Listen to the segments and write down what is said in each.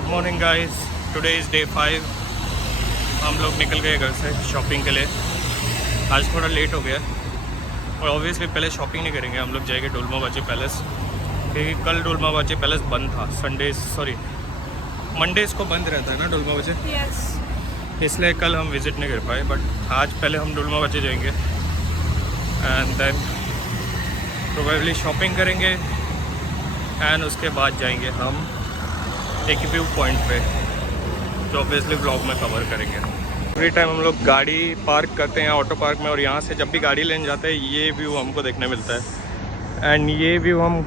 Good morning guys, today is day 5। हम लोग निकल गए घर से शॉपिंग के लिए। आज थोड़ा लेट हो गया और ऑब्वियसली पहले शॉपिंग नहीं करेंगे, हम लोग जाएंगे डोलमाबाजी पैलेस, क्योंकि कल डोलमाबाजी पैलेस बंद था। मंडेज़ को बंद रहता है ना डोलमाबाजी, इसलिए कल हम विज़िट नहीं कर पाए। बट आज पहले हम डोलमाबाजी जाएंगे एंड देन प्रोबेबली शॉपिंग करेंगे एंड उसके बाद जाएंगे हम एक व्यू पॉइंट पे, जो ऑब्वियसली व्लॉग में कवर करेंगे। एवरी टाइम हम लोग गाड़ी पार्क करते हैं ऑटो पार्क में, और यहाँ से जब भी गाड़ी लेने जाते हैं ये व्यू हमको देखने मिलता है एंड ये व्यू हम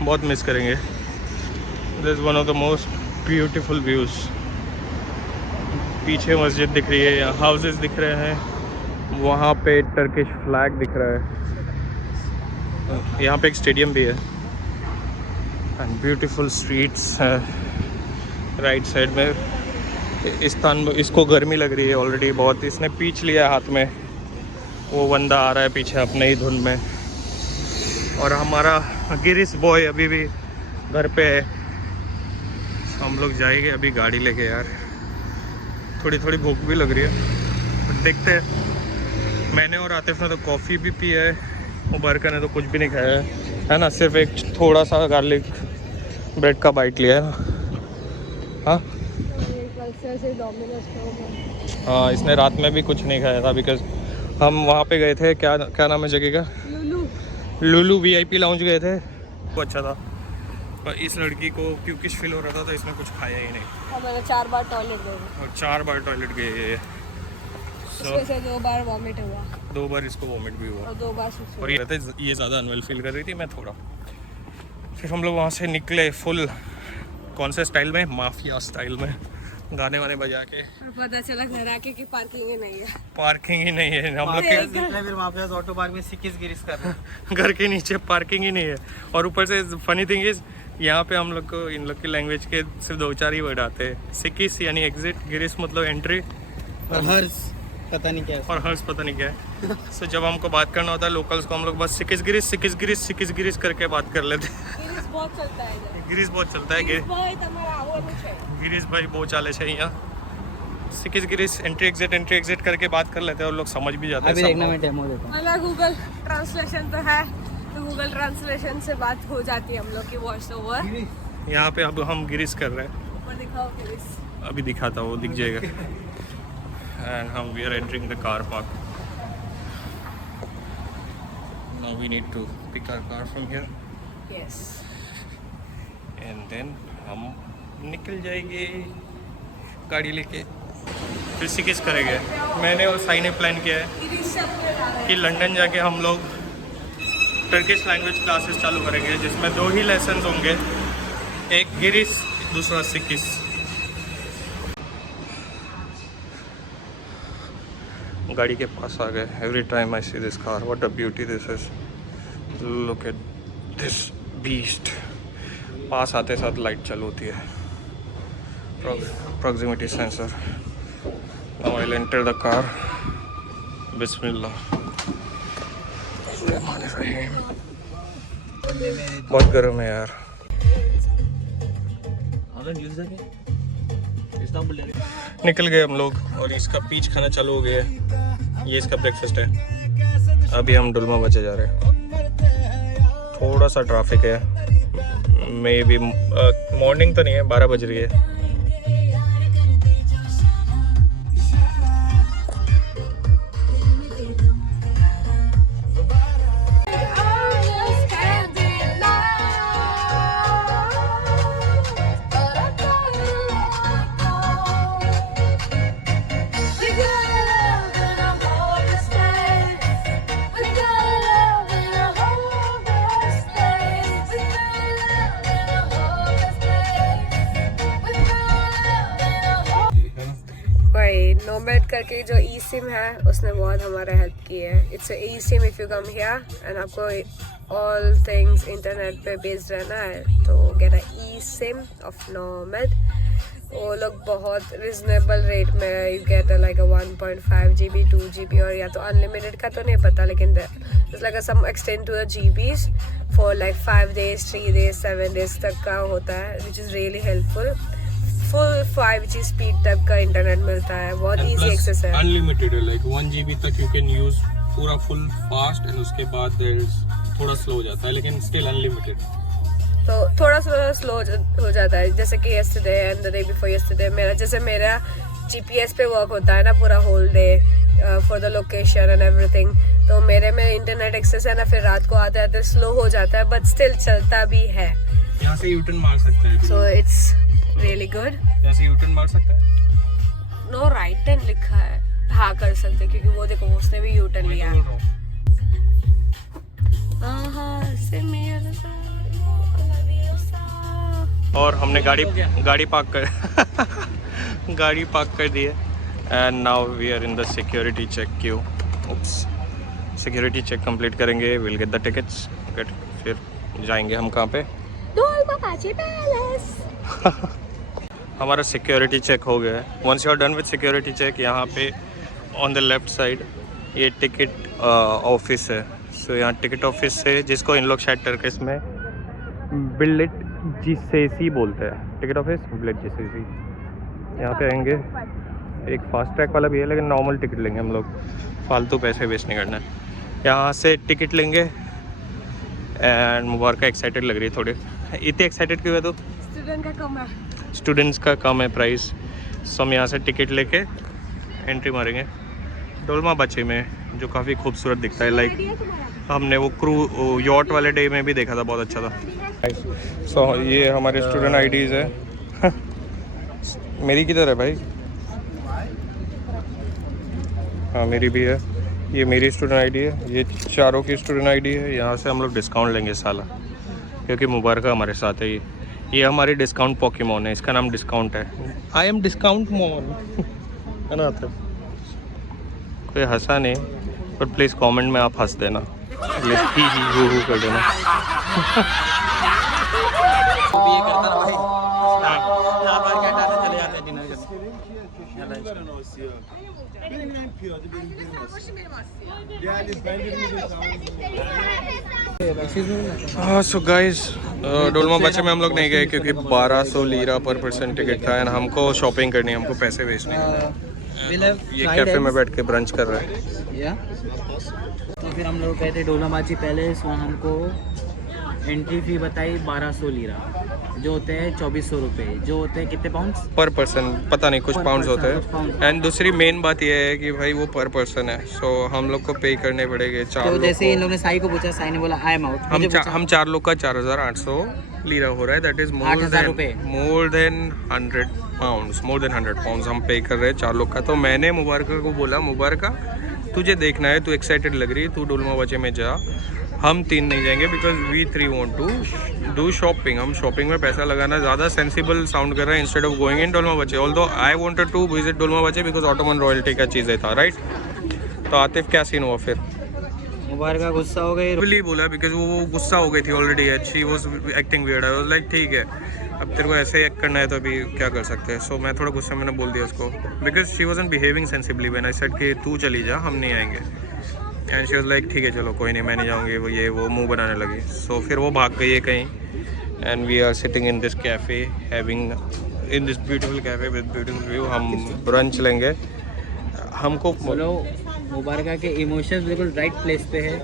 बहुत मिस करेंगे। This is one of the most beautiful views. पीछे मस्जिद दिख रही है, यहाँ हाउसेस दिख रहे हैं, वहाँ पे टर्किश फ्लैग दिख रहा है, यहाँ पे एक स्टेडियम भी है एंड ब्यूटीफुल स्ट्रीट्स है राइट साइड में। इसको गर्मी लग रही है ऑलरेडी बहुत, इसने पीछ लिया है हाथ में, वो बंदा आ रहा है पीछे अपने ही धुन में, और हमारा गिरीश बॉय अभी भी घर पे है। हम लोग जाएंगे अभी गाड़ी लेके यार, थोड़ी थोड़ी भूख भी लग रही है, देखते हैं। मैंने और आतिफ ने तो कॉफ़ी भी पी है, मुबारका ने तो कुछ भी नहीं खाया है ना, सिर्फ एक थोड़ा सा गार्लिक ब्रेड का बाइट लिया है ना। हाँ हाँ, इसने रात में भी कुछ नहीं खाया था, बिकॉज हम वहाँ पे गए थे, क्या नाम है जगह का, लुलू VIP लाउंज गए थे, वो अच्छा था। पर इस लड़की को क्योंकि फील हो रहा था तो इसने कुछ खाया ही नहीं। मैंने 4 बार टॉयलेट गए और 4 बार टॉयलेट गए, उसमें से 2 बार वॉमिट हुआ, 2 बार इसको वॉमिट भी हुआ और 2 बार सुसु। और ये ज़्यादा अनवेल फील कर रही थी, मैं थोड़ा। फिर हम लोग वहाँ से निकले फुल कौन से स्टाइल में, माफिया स्टाइल में, गाने वाने बजा के, और पता चला घर आके कि पार्किंग ही नहीं है। पार्किंग ही नहीं है हम लोग के, फिर माफिया ऑटो पार्क में सिकिस गिरिस कर रहे हैं। घर के नीचे पार्किंग ही नहीं है। और ऊपर से फनी थिंग इज, यहाँ पे हम लोग को इन लोग की लैंग्वेज के सिर्फ 2-4 ही वर्ड आते हैं। सिकिस यानी एग्जिट, गिरिस मतलब एंट्री, और हर्ष पता नहीं क्या है, और हर्ष पता नहीं क्या है। सो जब हमको बात करना होता है लोकल्स को, हम लोग बस सिकिस गिरिस करके बात कर लेते हैं। गिरीश बहुत चलता है इधर। गिरिस बहुत चलता है, गिरीश भाई बहुत चाले से यहाँ सिकिस गिरिस एंट्री एग्जिट करके बात कर लेते हैं और लोग समझ भी जाते हैं। अभी देखना मैं डेमो देता हूँ। मतलब गूगल ट्रांसलेशन तो है, तो गूगल ट्रांसलेशन से बात हो जाती है हम लोग की वॉइस ओवर। यहाँ पे अब हम गिरिस कर रहे हैं, ऊपर दिखाओ गिरीश। अभी दिखाता हूँ, दिख जाएगा। एंड हम we are entering the car park. Now we need to pick our car from here yes, and then हम निकल जाएंगे गाड़ी लेके, फिर सिकिस करेंगे। मैंने और साई ने प्लान किया है गिरीश से अपने जा रहे हैं। कि लंदन जाके हम लोग टर्किश लैंग्वेज क्लासेस चालू करेंगे, जिसमें 2 ही लेसन होंगे, एक गिरिश दूसरा सिकिस। गाड़ी के पास आ गए। Every time I see this car, what a beauty this is, look at this beast. पास आते साथ लाइट चालू होती है, proximity sensor. Now I will enter the car, बिस्मिल्लाह। बहुत गर्म है यार। निकल गए हम लोग और इसका पीच खाना चालू हो गया है। ये इसका ब्रेकफास्ट है। अभी हम डोलमाबाजी जा रहे हैं। थोड़ा सा ट्रैफिक है, मे बी मॉर्निंग तो नहीं है, 12 बज रही है। नोमैड करके जो ई सिम है उसने बहुत हमारा हेल्प की है। It's E SIM, if you come here and आपको ऑल थिंग्स इंटरनेट पे बेस्ड रहना है तो get a E SIM of nomad. वो लोग बहुत रिजनेबल रेट में you get like 1.5 GB 2 GB, और या तो अनलिमिटेड का तो नहीं पता, लेकिन it's like some extend to the GBs for like 5 days 3 days 7 days तक का होता है, which is really helpful. Full 5G speed तक का इंटरनेट मिलता है, बहुत इजी एक्सेस है। अनलिमिटेड है, लाइक 1 GB तक यू कैन यूज पूरा फुल फास्ट, एंड उसके बाद देयर थोड़ा स्लो हो जाता है, लेकिन स्टिल अनलिमिटेड। तो थोड़ा स्लो हो जाता है, जैसे कि yesterday and the day before yesterday मेरा GPS पे वर्क होता है ना पूरा whole day for the location and everything, तो मेरे में इंटरनेट एक्सेस है ना, फिर रात को आते आते स्लो हो जाता है, बट स्टिल चलता भी है। यहाँ से यू टर्न मार सकते हैं, सो इट्स रियली गुड। यहाँ से यू टर्न मार सकते हैं। नो राइट टर्न लिखा है, हाँ कर सकते, क्योंकि वो देखो उसने भी यू टर्न लिया। और हमने गाड़ी पार्क कर दी है, and now we are in the security check queue. Oops, security check complete करेंगे, विल गेट द टिकट्स, फिर जाएंगे हम कहाँ पे? Dolmabahce Palace. हमारा सिक्योरिटी चेक हो गया है। Once you are done with security check, यहाँ पे ऑन द लेफ्ट साइड ये टिकट ऑफिस है। सो यहाँ टिकट ऑफिस से, जिसको इन लोग शायद टर्किश में बिलेट जिसेसी बोलते हैं, टिकट ऑफिस बिलेट जिसेसी। यहाँ पे आएंगे, एक फास्ट ट्रैक वाला भी है, लेकिन नॉर्मल टिकट लेंगे हम लोग, फालतू पैसे वेस्ट नहीं करना है। यहाँ से टिकट लेंगे, एंड मुबारक एक्साइटेड लग रही है थोड़ी। इतनी एक्साइटेड क्यों है तू? स्टूडेंट का कम है, स्टूडेंट्स का कम है प्राइस। सो हम यहाँ से टिकट लेके एंट्री मारेंगे डोलमाबाजी में, जो काफ़ी खूबसूरत दिखता है। लाइक हमने वो यॉट वाले डे में भी देखा था, बहुत अच्छा था। सो ये हमारे स्टूडेंट आईडीज़ है। मेरी किधर है भाई? हाँ मेरी भी है, ये मेरी स्टूडेंट आईडी है, ये चारों की स्टूडेंट आईडी है। यहाँ से हम लोग डिस्काउंट लेंगे साला, क्योंकि मुबारक हमारे साथ है। ये हमारी डिस्काउंट पोकेमॉन है, इसका नाम डिस्काउंट है। आई एम डिस्काउंट मॉन है ना? तो कोई हंसा नहीं, पर प्लीज़ कमेंट में आप हंस देना, प्लीज़ ही कर देना। ये करता ना भाई, यहाँ पर क्या करते चले जाते हैं डिनर हाँ। सो गाइस, डोलमाबाजी में हम लोग नहीं गए क्योंकि 1200 लीरा पर पर्सन टिकट था, एंड हमको शॉपिंग करनी है, हमको पैसे वेस्ट नहीं करने। ये कैफे में बैठ के ब्रंच कर रहा है। तो फिर हम लोग गए थे डोलमाबाजी पैलेस, वहाँ हमको एंट्री फी बताई 1200 लीरा, जो होते हैं 2400 रुपये, जो होते हैं कितने पाउंड्स पर पर्सन, पता नहीं, कुछ पर पाउंड्स होते पर्सन, कुछ हैं। पाउंड्स। एंड दूसरी मेन बात यह है कि भाई वो पर पर्सन है, सो हम लोग को पे करने पड़ेंगे। चार तो जैसे इन लोग लोगों ने साई को पूछा, साई ने बोला आई एम आउट। हम 4 लोग का 4800 लीरा हो रहा है, दैट इज 8,000 रुपये, more than 100 pounds, more than 100 pounds हम पे कर रहे हैं 4 लोग का। तो मैंने मुबारका को बोला, मुबारका तुझे देखना है, तू एक्साइटेड लग रही है, तू डोलमाबाजी में जा, हम 3 नहीं जाएंगे, because we 3 want to do shopping. हम शॉपिंग में पैसा लगाना ज़्यादा सेंसिबल साउंड कर रहा है, instead of going in Dolmabahce. Although I wanted to visit Dolmabahce because Ottoman royalty का चीज़ें था, राइट? तो आतिफ क्या सीन हुआ फिर? मुबारक गुस्सा हो गई, बिली बोला, बिकॉज वो गुस्सा हो गई थी already, she was acting weird. I was like ठीक है, अब तेरे को ऐसे एक्ट करना है तो अभी क्या कर सकते हैं। सो मैं थोड़ा गुस्से में बोल दिया उसको, because she wasn't behaving sensibly when I said कि तू चली जा, हम नहीं आएंगे। एंड शी वाज लाइक ठीक है चलो कोई नहीं, मैं नहीं जाऊँगी, वो ये वो मुंह बनाने लगी। सो फिर वो भाग गई है कहीं, and we are sitting in this cafe having in this beautiful cafe with beautiful view. हम ब्रंच लेंगे। हमको बोलो मुबारका के इमोशंस बिल्कुल राइट प्लेस पे है,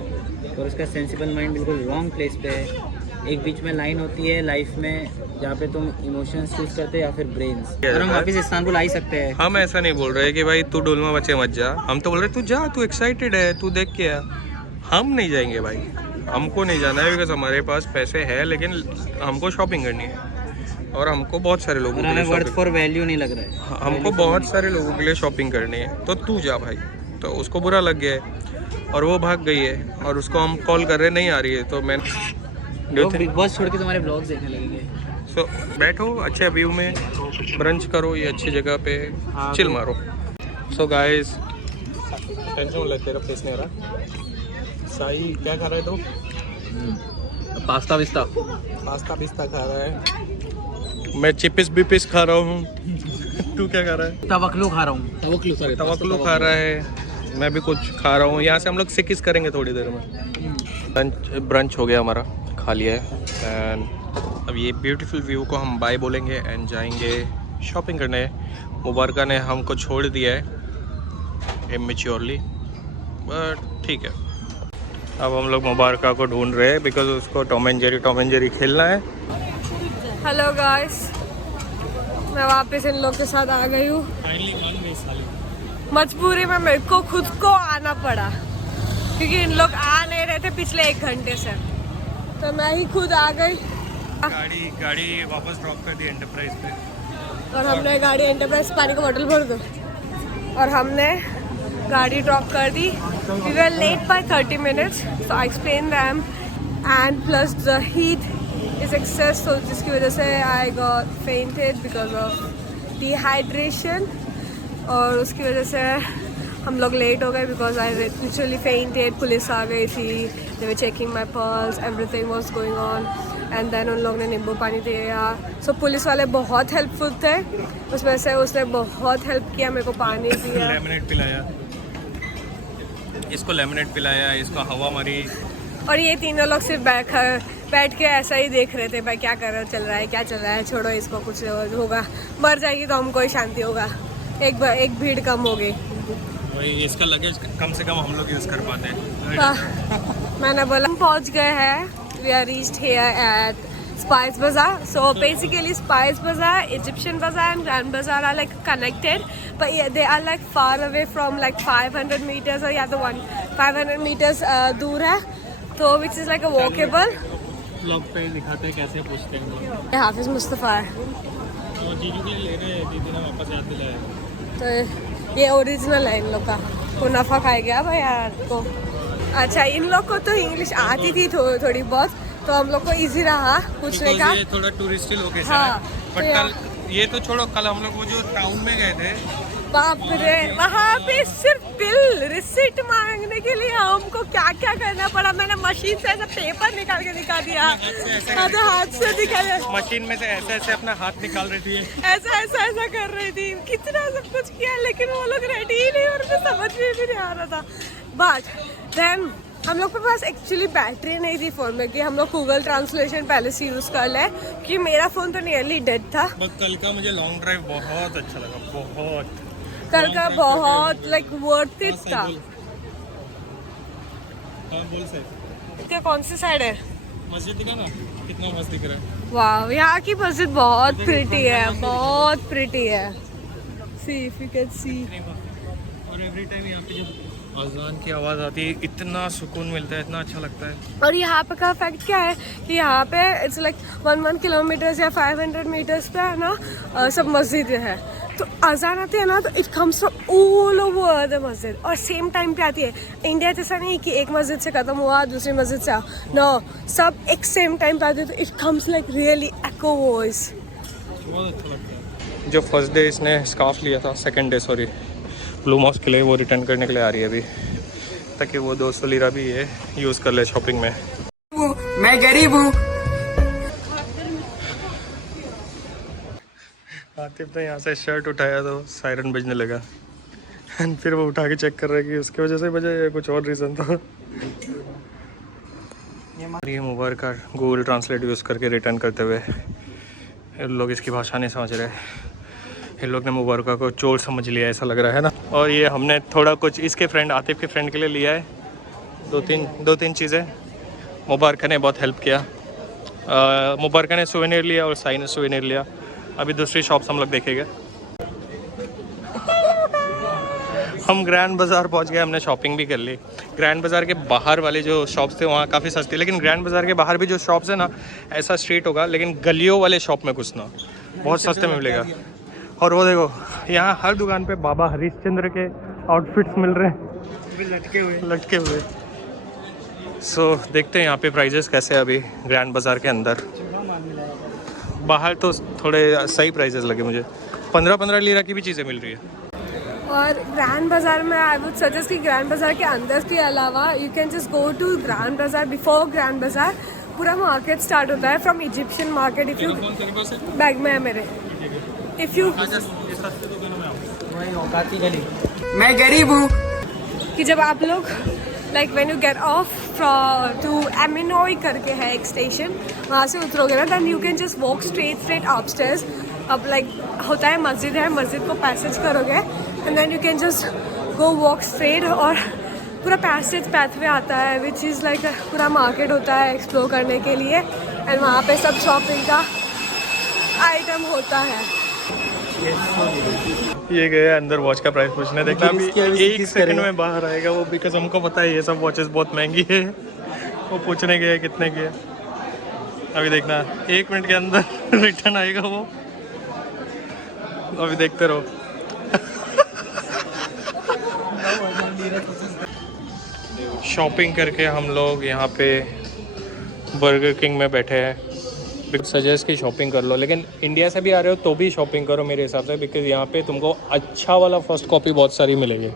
और उसका सेंसिबल माइंड बिल्कुल रॉन्ग प्लेस पे है। एक बीच में लाइन होती है लाइफ में, जहाँ पे तुम इमोशंस चूज करते हो या फिर ब्रेन्स। और हम वापस इस्तांबुल आ ही सकते हैं। हम ऐसा नहीं बोल रहे कि भाई तू डोलमाबाजी मत जा, हम तो बोल रहे तू जा, तू एक्साइटेड है, तू देख के आ। हम नहीं जाएंगे भाई, हमको नहीं जाना है, बिकॉज हमारे पास पैसे है, लेकिन हमको शॉपिंग करनी है, और हमको बहुत सारे लोगों के लिए वर्थ फॉर वैल्यू नहीं लग रहा है, हमको बहुत सारे लोगों के लिए शॉपिंग करनी है। तो तू जा भाई। तो उसको बुरा लग गया है और वो भाग गई है, और उसको हम कॉल कर रहे नहीं आ रही है। तो मैं बिग बॉस छोड़ के तुम्हारे ब्लॉग्स देखने लगेंगे। सो बैठो अच्छे व्यू में, ब्रंच करो, ये अच्छी जगह पे चिल मारो। सो गाइस, टेंशन मत ले, तेरा फेस नहीं आ रहा। साई क्या खा रहा है तो? पास्ता विस्ता खा रहा है। मैं चिपिस बिपिस खा रहा हूँ। तू क्या खा रहा है? तवकलू खा रहा हूँ। तवकलू खा रहा है, मैं भी कुछ खा रहा हूँ। यहाँ से हम लोग सिकिस करेंगे थोड़ी देर में। ब्रंच हो गया हमारा, खा लिया है, एंड अब ये ब्यूटीफुल व्यू को हम बाय बोलेंगे एंड जाएंगे शॉपिंग करने। मुबारका ने हमको छोड़ दिया है इमेच्योरली, बट ठीक है। अब हम लोग मुबारका को ढूंढ रहे हैं बिकॉज उसको टॉम एंड जेरी खेलना है। हेलो गाइस, मैं वापस इन लोग के साथ आ गई हूँ। मजबूरी में मेरे को खुद को आना पड़ा क्योंकि इन लोग आ नहीं रहे थे पिछले 1 घंटे से, तो मैं ही खुद आ गई। गाड़ी वापस ड्रॉप कर दी एंटरप्राइज पे, और हमने गाड़ी एंटरप्राइज पानी का बोतल भर दो और हमने गाड़ी ड्रॉप कर दी। We were late by 30 minutes, so I explained them, and plus the heat is excess, so जिसकी वजह से I got fainted because of dehydration, और उसकी वजह से हम लोग लेट हो गए because I literally fainted. Police आ गई थी, they were checking my purse, everything was going on, and then उन लोग ने नींबू पानी दिया। सो पुलिस वाले बहुत हेल्पफुल थे, उस वजह से उसने बहुत हेल्प किया, मेरे को पानी दिया, लेमनेड पिलाया, इसको लेमनेड पिलाया, इसको हवा मारी। और ये तीनों लोग सिर्फ बैठ के ऐसा ही देख रहे थे, भाई क्या कर रहा चल रहा है, क्या चल रहा है, छोड़ो इसको, कुछ होगा, मर जाएगी तो हमको ही शांति होगा, एक भीड़ कम हो गई। वही, इसका लगेज कम से कम हम लोग यूज़ कर पाते हैं। मैंने बोला हम पहुंच गए हैं, we are reached here at Spice Bazaar. So basically Spice Bazaar, Egyptian Bazaar and Grand Bazaar are like connected, but yeah, they are like far away from like 500 meters, or yeah, the 500 meters दूर है, तो which is like a walkable. Blog पे दिखाते हैं कैसे पूछते हैं। हाफिज मुस्तफ़ा है, तो जीजू के लिए ले रहे हैं, दीदी ने वापस याद दिलाया। तो ये ओरिजिनल है इन लोग का। मुनाफा खाए गया भाई यार को। अच्छा, इन लोग को तो इंग्लिश आती थी थोड़ी बहुत, तो हम लोग को इजी रहा पूछने का। ये थोड़ा टूरिस्टी लोकेशन हाँ, है, बट कल ये तो छोड़ो, कल हम लोग वो जो टाउन में गए थे, बाप रे, वहाँ पे सिर्फ बिल रिसिट मांगने के लिए हमको क्या क्या करना पड़ा। मैंने मशीन से ऐसा पेपर निकाल के दिखा दिया, हाथ से दिखाया, मशीन में से ऐसे ऐसे अपना हाथ निकाल रही थी, ऐसा कर रही थी, कितना सब कुछ किया, लेकिन वो लोग रेडी ही नहीं, और मुझे समझ में भी नहीं आ रहा था। बट देन हम लोग के पास एक्चुअली बैटरी नहीं थी फ़ोन में कि हम लोग गूगल ट्रांसलेशन पहले से यूज़ कर लें, कि मेरा फ़ोन तो नियरली डेड था। बस कल का मुझे लॉन्ग ड्राइव बहुत अच्छा लगा, बहुत। कल का बहुत लाइक वर्थ इट था। बोल सही, क्या कौन सी साइड है? मस्जिद दिखा ना, कितना मस्त दिख रहा है। वाह, यहाँ की मस्जिद बहुत प्रिटी है, बहुत प्रिटी है। सी इफ यू कैन सी। और एवरी टाइम यहाँ पे जब अजान की आवाज़ आती है, इतना सुकून मिलता है, इतना अच्छा लगता है। और यहाँ पे का फैक्ट क्या है कि यहाँ पे इट्स लाइक 1 किलोमीटर्स या 500 मीटर्स पे है ना, सब मस्जिद है। तो अजान आती है ना, तो it comes from all over the मस्जिद, और सेम टाइम पे आती है। इंडिया जैसा नहीं कि एक मस्जिद से ख़त्म हुआ दूसरी मस्जिद से, नो, सब एक सेम टाइम पे आती है, तो it comes like really echo voice. बहुत अच्छा लगता है। जो फर्स्ट डे इसने स्कार्फ लिया था, second day sorry, Blue Mosque के लिए, वो रिटर्न करने के लिए आ रही है अभी, ताकि वो 200 लीरा भी ये यूज़ कर ले शॉपिंग में। मैं गरीब हूँ। आतिफ ने यहाँ से शर्ट उठाया तो सायरन बजने लगा, एंड फिर वो उठा के चेक कर रहे कि उसकी वजह से बजा या कुछ और रीज़न था। ये मुबारक गूगल ट्रांसलेट यूज़ करके रिटर्न करते हुए, लोग इसकी भाषा नहीं समझ रहे, इन लोग ने मुबारका को चोर समझ लिया, ऐसा लग रहा है ना। और ये हमने थोड़ा कुछ इसके फ्रेंड, आतिफ के फ्रेंड के लिए लिया है, दो तीन चीज़ें। मुबारका ने बहुत हेल्प किया, मुबारका ने सुवेनियर लिया और साई ने सुवेनियर लिया। अभी दूसरी शॉप्स हम लोग देखेंगे। हम ग्रैंड बाज़ार पहुंच गए, हमने शॉपिंग भी कर ली। ग्रैंड बाज़ार के बाहर वाले जो शॉप्स थे वहाँ काफ़ी सस्ती, लेकिन ग्रैंड बाज़ार के बाहर भी जो शॉप्स है ना, ऐसा स्ट्रीट होगा, लेकिन गलियों वाले शॉप में घुसना बहुत सस्ते में मिलेगा। और वो देखो, यहाँ हर दुकान पे बाबा हरिश्चंद्र के आउटफिट्स मिल रहे हैं, लटके हुए। सो देखते हैं यहाँ पे प्राइजेस कैसे हैं अभी ग्रैंड बाज़ार के अंदर। बाहर तो थोड़े सही प्राइजेस लगे मुझे, 15-15 लीरा की भी चीज़ें मिल रही है। और ग्रैंड बाज़ार में आई वुड सजेस्ट कि ग्रैंड बाज़ार के अंदर के अलावा you can just go to Grand Bazaar before Grand Bazaar. पूरा मार्केट स्टार्ट होता है from Egyptian market. If you bag में है मेरे, इफ़ यू मैं गरीब हूँ कि जब आप लोग like when you get off to Eminonu करके है एक स्टेशन, वहाँ से उतरोगे ना, then you can just walk straight upstairs अब लाइक होता है मस्जिद को पैसेज करोगे and then you can just go walk straight और पूरा पैसेज पैथवे आता है विच इज़ लाइक पूरा मार्केट होता है एक्सप्लोर करने के लिए एंड वहाँ पे सब शॉपिंग का आइटम होता है। ये गए अंदर वॉच का प्राइस पूछने, देखना अभी 1 सेकंड में बाहर आएगा वो, बिकॉज हमको पता है ये सब वॉचेस बहुत महंगी है। वो पूछने गए कितने की है, अभी देखना 1 मिनट के अंदर रिटर्न आएगा वो, अभी देखते रहो। शॉपिंग करके हम लोग यहाँ पे बर्गर किंग में बैठे हैं। सजेस्ट की शॉपिंग कर लो, लेकिन इंडिया से भी आ रहे हो तो भी शॉपिंग करो मेरे हिसाब से, बिकॉज यहाँ पे तुमको अच्छा वाला फर्स्ट कॉपी बहुत सारी मिलेगी।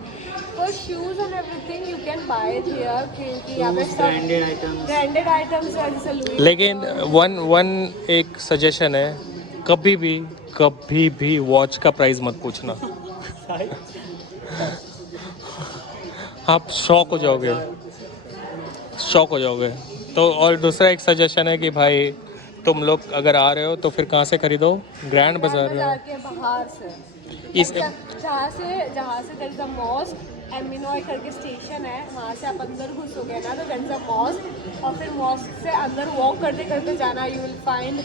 For shoes and everything you can buy it here क्योंकि यहाँ पे सब ब्रांडेड आइटम्स है जैसे लुई। लेकिन वन एक सजेशन है, कभी भी वॉच का प्राइस मत पूछना। आप शॉक हो जाओगे। तो और दूसरा एक सजेशन है कि भाई तुम लोग अगर आ रहे हो तो फिर कहाँ से खरीदो, ग्रैंड बाजार के बाहर से इस जहाँ से देयर इज अ मॉस्क एमिनॉय करके स्टेशन है, वहाँ से आप अंदर घुसोगे ना तो देयर इज अ मॉस्क और फिर मॉस्क से अंदर वॉक करते जाना, यू विल फाइंड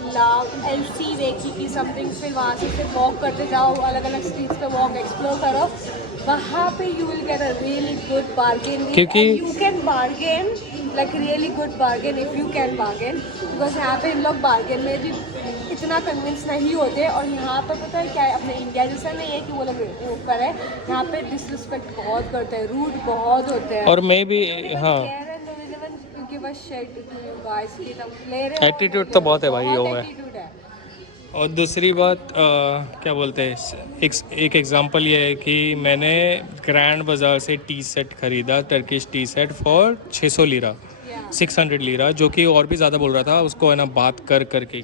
LC रेकी की समथिंग। फिर वहाँ से फिर वॉक करते जाओ, अलग अलग स्ट्रीट्स पे वॉक एक्सप्लोर करो, वहाँ पे you will get a really good bargain, क्योंकि you can bargain like really good bargain if you can bargain, because यहाँ पे इन लोग बार्गेन में भी इतना कन्विंस नहीं होते। और यहाँ पर पता है क्या है, अपने इंडिया जैसा नहीं है कि वो लोग ऊपर है, यहाँ पे डिसरिस्पेक्ट बहुत करते हैं, रूड बहुत होते हैं। और मैं भी हाँ एटीट्यूड तो बहुत है भाई वो है। और दूसरी बात क्या बोलते हैं, एक एग्जांपल ये है कि मैंने ग्रैंड बाज़ार से टी सेट ख़रीदा, Turkish T set for 600 lira, 600 lira, जो कि और भी ज़्यादा बोल रहा था उसको, है ना, बात कर करके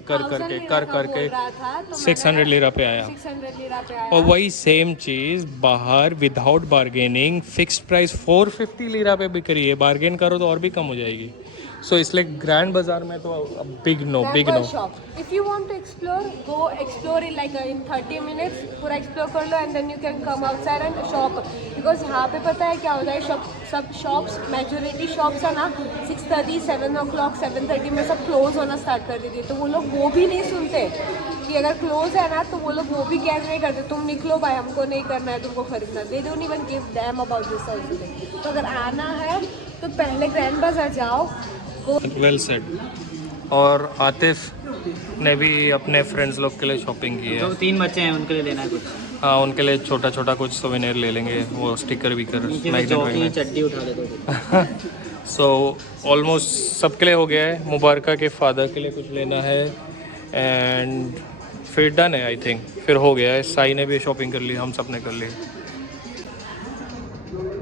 600 लीरा पे आया। और वही सेम चीज़ बाहर without bargaining fixed price 450 lira पे बिक रही है, बार्गेन करो तो और भी कम हो जाएगी। सो इसलिए ग्रैंड बाजार में तो big no. If you want to explore, go explore in like in 30 minutes, पूरा एक्सप्लोर कर लो and then you can come outside and shop, because यहाँ पे पता है क्या होता है, सब शॉप्स, मेजोरिटी शॉप्स है ना 6:30, 7 o'clock, 7:30 में सब क्लोज होना स्टार्ट कर देती है। तो वो लोग वो भी नहीं सुनते कि अगर क्लोज है ना तो वो लोग वो भी कैच नहीं करते, तुम निकलो भाई, हमको नहीं करना है तुमको खरीदना, they don't even give damn about this also. तो अगर आना है तो पहले ग्रैंड बाजार जाओ। Well said. और आतिफ ने भी अपने फ्रेंड्स लोग के लिए शॉपिंग की है। तो 3 बच्चे हैं, उनके लिए लेना है कुछ। हाँ, उनके लिए छोटा छोटा कुछ सोवेनियर ले लेंगे, वो स्टिकर विकर चड्डी उठा ले दो। सो ऑलमोस्ट सबके लिए हो गया है। मुबारका के फादर के लिए कुछ लेना है एंड फिर डन है, आई थिंक फिर हो गया है। साई ने भी शॉपिंग कर ली, हम सब ने कर ली।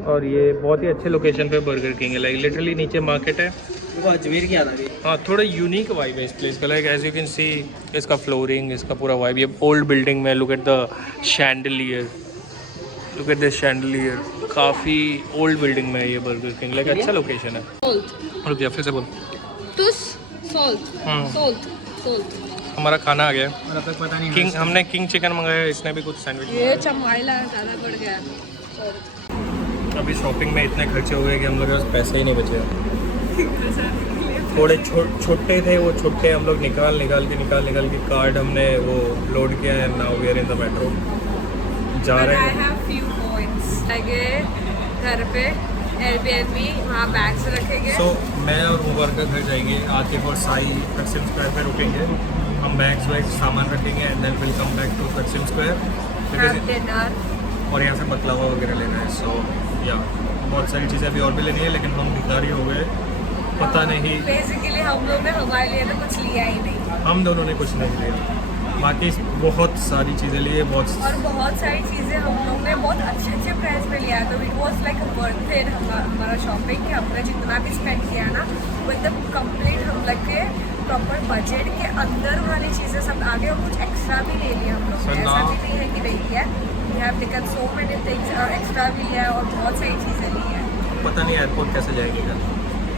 और ये बहुत ही अच्छे लोकेशन पे बर्गर किंग है, लाइक लिटरली नीचे मार्केट है। वो अजमेर की याद आ गई। हाँ, थोड़ा यूनिक वाइब है इस प्लेस का, like as you can see इसका फ्लोरिंग, इसका पूरा वाइब। ये ओल्ड बिल्डिंग में, लुक एट द शैंडलियर, काफ़ी ओल्ड बिल्डिंग में है ये बर्गर किंग, लाइक अच्छा लोकेशन है। रुक जा, फिर से बोल। सोल्ट हमारा खाना आ गया है। और अब तक पता नहीं किंग, हमने किंग चिकन मंगाया, इसने भी कुछ सैंडविच। ये चमाइला ज़्यादा बढ़ गया। अभी शॉपिंग में इतने खर्चे हो गए कि हम लोग के पास पैसे ही नहीं बचे। थोड़े छोटे थे, वो छोटे हम लोग निकाल के कार्ड हमने वो लोड किया है। Now we are in the metro, जा रहे हैं। I have few points, घर पे Airbnb, वहाँ बैग्स रखेंगे। सो मैं और मुबारका घर जाएंगे, आतिफ और साई तकसीम स्क्वायर पे रुकेंगे, हम बैग्स सामान रखेंगे and then will come back to Taksim Square dinner, और यहाँ से बतलावा वगैरह लेना है। सो या बहुत सारी चीज़ें अभी और भी लेनी है, लेकिन हम भिखारी हो गए, पता नहीं। बेसिकली हम लोग ने हमारे लिए तो कुछ लिया ही नहीं, हम दोनों ने कुछ नहीं लिया, बाकी बहुत सारी चीज़ें ली है, बहुत सारी चीज़ें हम लोग ने बहुत अच्छे प्राइस पे लिया है। तो it was like worth it हमारा शॉपिंग, कि हमने जितना भी स्पेंड किया ना मतलब कंप्लीट हम लोग के प्रॉपर बजट के अंदर वाली चीज़ें सब आगे, और कुछ एक्स्ट्रा भी ले लिया हम लोग ने, ऐसा भी नहीं है कि नहीं लिया। We have taken so many things और एक्स्ट्रा भी लिया और बहुत सारी चीज़ें ली है। पता नहीं एयरपोर्ट कैसे जाएगी।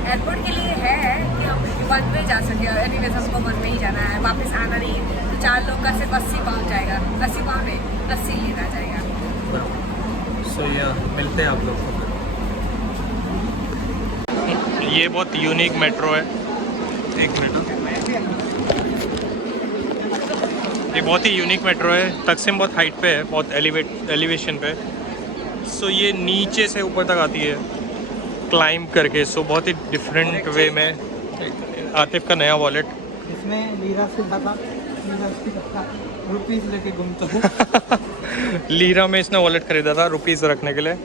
एयरपोर्ट के लिए है कि हम 1 वे जा सके, एनीवेज हमको 1 वे ही जाना है, वापस आना नहीं है। 4 लोग का सिर्फ 80 पाउंड जाएगा, 80 पाउंड में 80 लेना जाएगा। सो या मिलते हैं आप लोग को। ये बहुत यूनिक मेट्रो है, एक मिनट। ये बहुत ही यूनिक मेट्रो है। तकसीम बहुत हाइट पे है, बहुत एलिवेशन पे। सो ये नीचे से ऊपर तक आती है क्लाइंब करके। सो बहुत ही डिफरेंट वे में। आतिफ का नया वॉलेट, इसमें लीरा से रुपीस लेके घूमता हूँ। लीरा में इसने वॉलेट खरीदा था रुपीस रखने के लिए।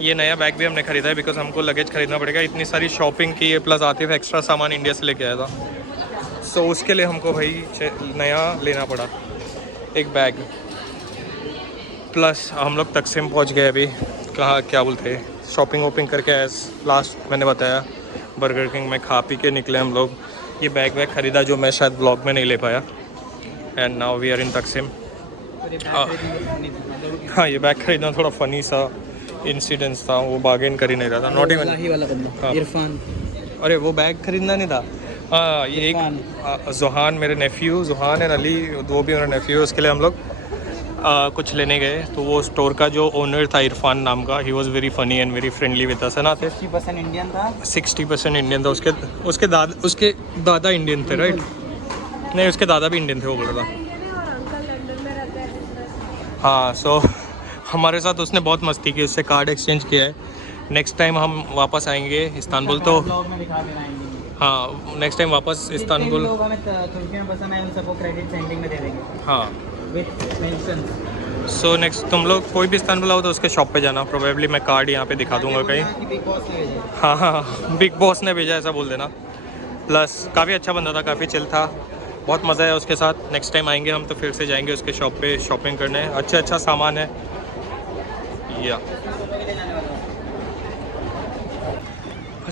ये नया बैग भी हमने खरीदा है बिकॉज हमको लगेज खरीदना पड़ेगा। इतनी सारी शॉपिंग की है, प्लस आतिफ एक्स्ट्रा सामान इंडिया से लेके आया था। सो उसके लिए हमको भाई नया लेना पड़ा एक बैग। प्लस हम लोग तकसीम पहुंच गए अभी। कहाँ क्या बोलते हैं, शॉपिंग वॉपिंग करके एज लास्ट मैंने बताया बर्गर किंग में खा पी के निकले हम लोग। ये बैग वैग खरीदा जो मैं शायद ब्लॉग में नहीं ले पाया। And now we are in Taksim. हाँ, ये बैग खरीदना थोड़ा फ़नी सा इंसिडेंस था। वो बार्गेन कर ही नहीं रहा था। नॉट इवन वाला बंदा इरफान। अरे वो बैग खरीदना नहीं था। हाँ, ये एक जुहान, मेरे नेफ्यू जुहान एंड अली, वो भी मेरे नेफ्यू। उसके लिए हम लोग कुछ लेने गए। तो वो स्टोर का जो ओनर था इरफान नाम का, he was very funny and very friendly with us. है ना? 60% इंडियन था। 60% इंडियन था। उसके दादा इंडियन थे, राइट? नहीं, उसके दादा भी इंडियन थे, वो बोल रहा था। हाँ, सो हमारे साथ उसने बहुत मस्ती की, उससे कार्ड एक्सचेंज किया है। नेक्स्ट टाइम हम वापस आएंगे इस्तांबुल तो हाँ, नेक्स्ट टाइम वापस इस्तांबुल। लोग हमें तुर्की में पसंद आए, उन सबको क्रेडिट सेंडिंग में दे देंगे। हाँ, विद मेंशन। सो नेक्स्ट तुम लोग कोई भी इस्तांबुल आओ तो उसके शॉप पे जाना। प्रोबेबली मैं कार्ड यहाँ पे दिखा दूंगा कहीं। बिग बॉस ने भेजा। हाँ हाँ, बिग बॉस ने भेजा, ऐसा बोल देना। प्लस काफ़ी अच्छा बंदा था, काफ़ी चिल था, बहुत मज़ा आया उसके साथ। नेक्स्ट टाइम आएंगे हम तो फिर से जाएंगे उसके शॉप पे शॉपिंग करने। अच्छा सामान है। या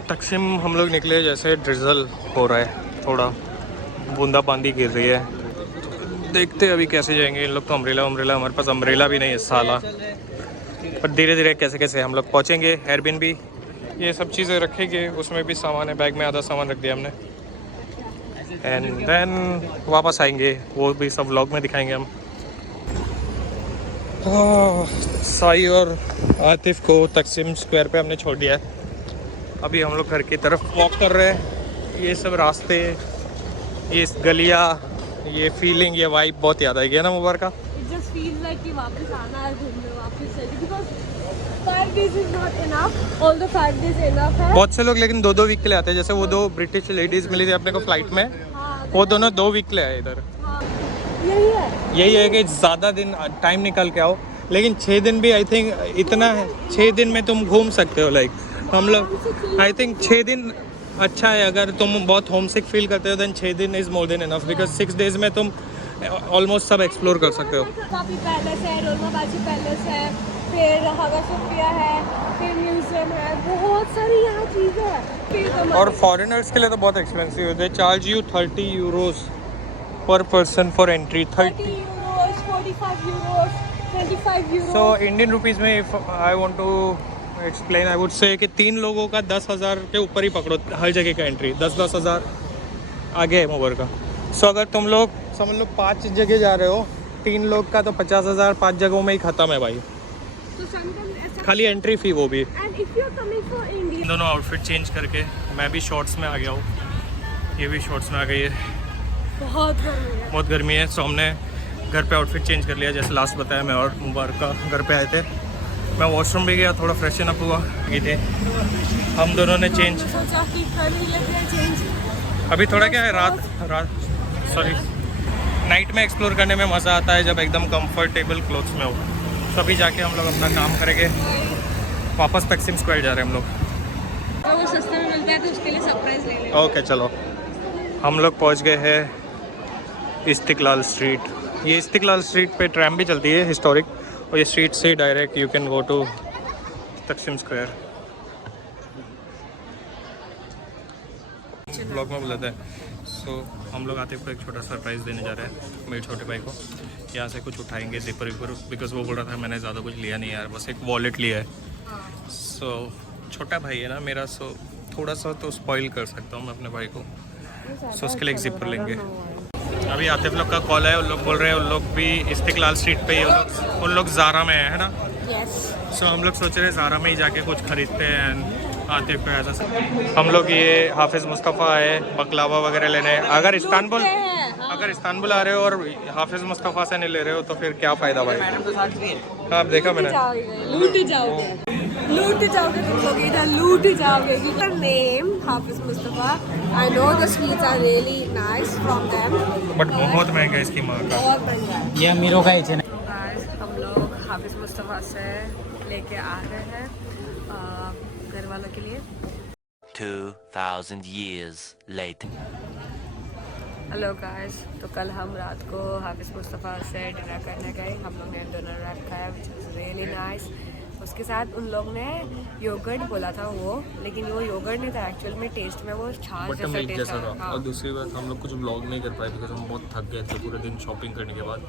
तकसीम हम लोग निकले, जैसे ड्रिजल हो रहा है, थोड़ा बूंदाबांदी गिर रही है। देखते अभी कैसे जाएंगे। इन लोग तो अम्ब्रेला, हमारे पास अम्ब्रेला भी नहीं है साला। पर धीरे धीरे कैसे हम लोग पहुँचेंगे। एयरबिनबी ये सब चीज़ें रखेंगे, उसमें भी सामान है। बैग में आधा सामान रख दिया हमने। एंड देन वापस आएंगे, वो भी सब व्लॉग में दिखाएंगे हम। साई और आतिफ को तकसीम स्क्वायर पे हमने छोड़ दिया है। अभी हम लोग घर की तरफ वॉक कर रहे हैं। ये सब रास्ते, ये गलियाँ, ये फीलिंग, ये वाइब बहुत याद आएगी ना मुबारका। It just feels like कि वापस आना है, घूमने वापस से, because 5 days is not enough. All the 5 days enough है। बहुत से लोग लेकिन 2-2 वीक के लिए आते हैं। जैसे वो 2 ब्रिटिश लेडीज़ मिली थी अपने को फ्लाइट में, वो दोनों 2 वीक के लिए आए इधर। यही है कि ज़्यादा दिन टाइम निकाल के आओ। लेकिन 6 दिन भी आई थिंक इतना है। 6 दिन में तुम घूम सकते हो। लाइक हम लोग आई थिंक 6 दिन अच्छा है। अगर तुम बहुत होम सिक फील करते हो देन 6 दिन is more than enough, because 6 days में तुम ऑलमोस्ट सब एक्सप्लोर कर सकते हो। काफ़ी पैलेस है, रोलमाबाजी पैलेस है, फिर हवा सोफिया है, फिर म्यूजियम है, बहुत सारी यहाँ चीज़ें हैं। और फॉरेनर्स के लिए तो बहुत एक्सपेंसिव है। They charge you 30 euros per person for entry. 30 euros, 45 euros, 25 euros। So Indian rupees में if I want to explain, I would say कि 3 लोगों का 10,000 के ऊपर ही पकड़ो हर जगह का एंट्री। 10-10 हज़ार आगे है मोबाइल का। सो अगर तुम लोग समझ लो 5 जगह जा रहे हो, 3 लोग का तो 50,000 5 जगहों में ही ख़त्म है भाई, खाली एंट्री फ़ी वो भी। दोनों आउटफिट चेंज करके मैं भी शॉर्ट्स में आ गया हूँ, ये भी शॉर्ट्स में आ गई है। बहुत गर्मी है। सो हमने घर पे आउटफिट चेंज कर लिया, जैसे लास्ट बताया मैं और मुबारका घर पे आए थे। मैं वॉशरूम भी गया, थोड़ा फ्रेशन अप हुआ थे हम दोनों ने चेंज। अभी थोड़ा क्या है, रात सॉरी नाइट में एक्सप्लोर करने में मज़ा आता है जब एकदम कंफर्टेबल क्लोथ्स में हो। तो अभी जाके हम लोग अपना काम करेंगे, वापस तकसीम स्क्वायर जा रहे हैं हम लोग। तो वो सस्ते में मिलता है तो उसके लिए सरप्राइज ले लेंगे। ओके चलो, हम लोग पहुंच गए हैं इस्तिकलाल स्ट्रीट। ये इस्तिकलाल स्ट्रीट पे ट्रैम भी चलती है हिस्टोरिक, और ये स्ट्रीट से direct you can go to Taksim Square. Blog में बुलाते हैं। सो हम लोग आते को एक छोटा सरप्राइज़ देने जा रहे हैं मेरे छोटे भाई को। यहाँ से कुछ उठाएंगे जिपर विपर, बिकॉज वो बोल रहा था मैंने ज़्यादा कुछ लिया नहीं यार, बस एक वॉलेट लिया है। सो छोटा भाई है ना मेरा, सो थोड़ा सा तो स्पॉइल कर सकता हूँ मैं अपने भाई को। सो उसके लिए एक जिपर लेंगे। अभी आतिफ लोग का कॉल है, उन लोग बोल रहे हैं उन लोग भी इस्तिकलाल स्ट्रीट पे ही उन लोग ज़ारा में है ना। Yes. सो हम लोग सोच रहे हैं ज़ारा में ही जाके कुछ खरीदते हैं आतिफ को ऐसा। हम लोग ये हाफिज़ मुस्तफ़ा है बकलावा वगैरह लेने। अगर इस्तांबुल आ रहे हो और हाफिज़ मुस्तफ़ा से नहीं ले रहे हो तो फिर क्या फ़ायदा भाई। हाँ आप देखा मैंने। लूट जाओगे तुम लोग, इधर लूट जाओगे। नेम हाफिज़ Mustafa. I know the sweets are really nice from them. But बहुत महंगा है इसकी माँ का। बहुत महंगा है। ये अमीरों का ही है। Guys, हम लोग हाफिज़ मुस्तफ़ा से लेके आ रहे हैं घर वालों के लिए। 2000 years later. हेलो गाइस, तो कल हम रात को हाफिज़ मुस्तफ़ा से डिनर करने गए। हम लोग ने डिनर रैप खाया विच इज़ रियली नाइस। उसके साथ उन लोग ने योगर्ट बोला था वो, लेकिन वो योगर्ट नहीं था एक्चुअल में, टेस्ट में वो छाछ जैसा टेस्ट था। हाँ। और दूसरी बात हम लोग कुछ ब्लॉग नहीं कर पाए बिकॉज हम बहुत थक गए थे पूरे दिन शॉपिंग करने के बाद।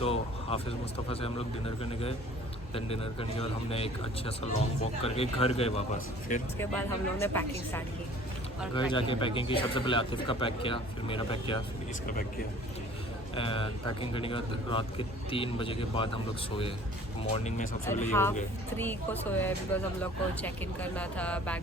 तो हाफिज़ मुस्तफ़ा से हम लोग डिनर करने गए। देन डिनर करने के बाद हमने एक अच्छा सा लॉन्ग वॉक करके घर गए वापस। फिर उसके बाद हम लोग ने पैकिंग स्टार्ट की और घर जाके पैकिंग की। सबसे पहले आतिफ का पैक किया, फिर मेरा पैक किया, फिर इसका पैक किया। एंड पैकिंग करने के बाद रात के 3 बजे के बाद हम लोग सोए। मॉर्निंग में सबसे पहले ये हो गए 3 को सोए बिकॉज हम लोग को चेक इन करना था, बैग